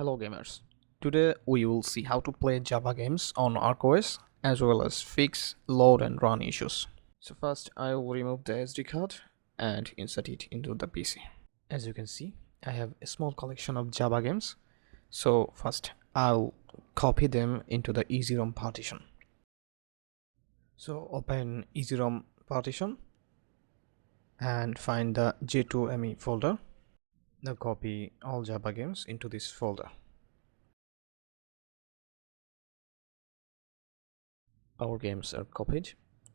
Hello gamers, today we will see how to play Java games on ArkOS as well as fix load and run issues. So first I will remove the SD card and insert it into the PC. As you can see, I have a small collection of Java games. So first I'll copy them into the EasyROM partition. So open EasyROM partition and find the J2ME folder. Now copy all Java games into this folder. Our games are copied.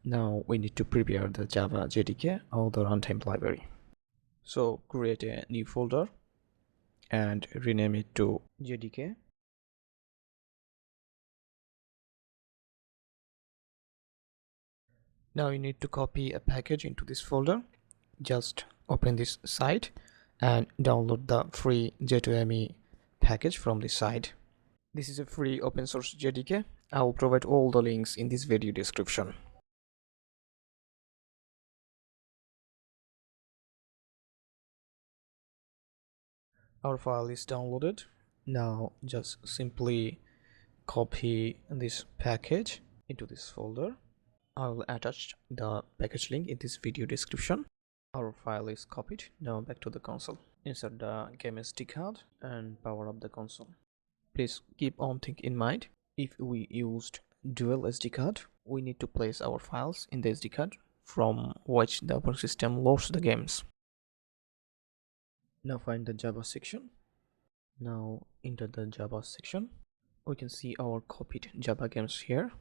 Now we need to prepare the Java JDK or the runtime library. So create a new folder and rename it to JDK. Now you need to copy a package into this folder. Just open this site and download the free J2ME package from this site. This is a free open source JDK. I will provide all the links in this video description. Our file is downloaded. Now just simply copy this package into this folder. I will attach the package link in this video description. Our file is copied. Now back to the console. Insert the game SD card and power up the console. Please keep one thing in mind. If we used dual SD card, we need to place our files in the SD card from which the operating system loads the games. Now find the Java section. Now enter the Java section. We can see our copied Java games here.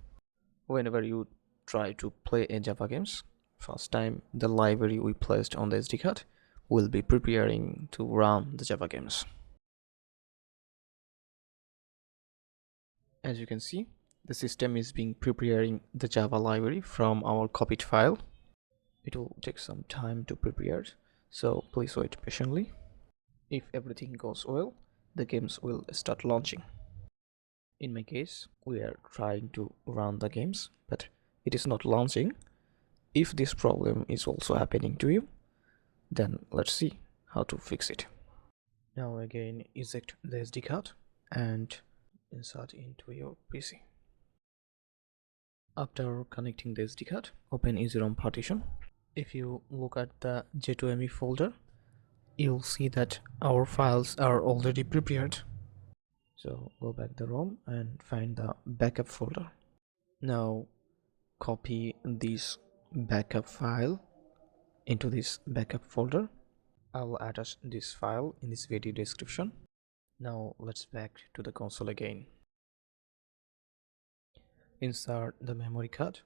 Whenever you try to play a Java games, first time the library we placed on the SD card will be preparing to run the Java games. As you can see, the system is being preparing the Java library from our copied file. It will take some time to prepare, so please wait patiently. If everything goes well, the games will start launching. In my case, we are trying to run the games, but it is not launching. If this problem is also happening to you, then let's see how to fix it. Now again, eject the SD card and insert into your PC. After connecting the SD card, open EasyROM partition. If you look at the J2ME folder, you'll see that our files are already prepared. So go back the ROM and find the backup folder. Now copy this backup file into this backup folder. I will attach this file in this video description. Now let's back to the console again. Insert the memory card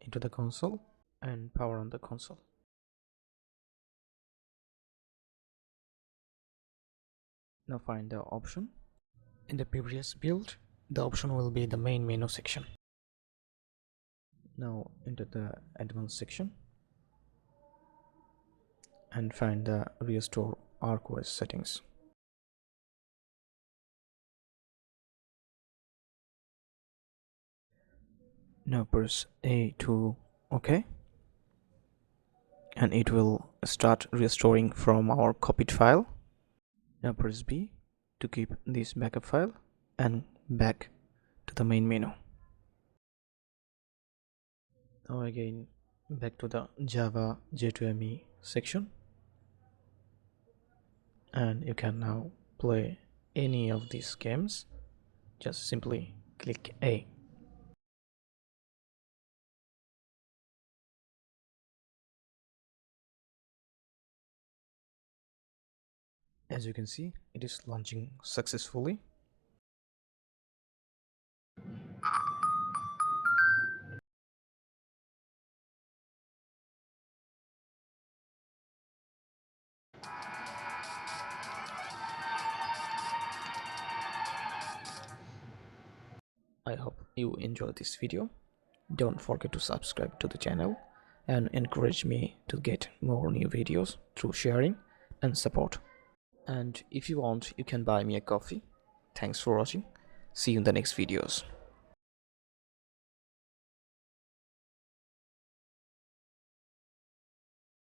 into the console and power on the console. Now find the option. In the previous build, the option will be the main menu section. Now enter the advanced section and find the restore ArkOS settings. Now press A to OK, and it will start restoring from our copied file. Now press B to keep this backup file and back to the main menu. Now again back to the Java J2ME section, and you can now play any of these games. Just simply click A. As you can see, it is launching successfully. I hope you enjoyed this video. Don't forget to subscribe to the channel and encourage me to get more new videos through sharing and support. And if you want, you can buy me a coffee. Thanks for watching. See you in the next videos.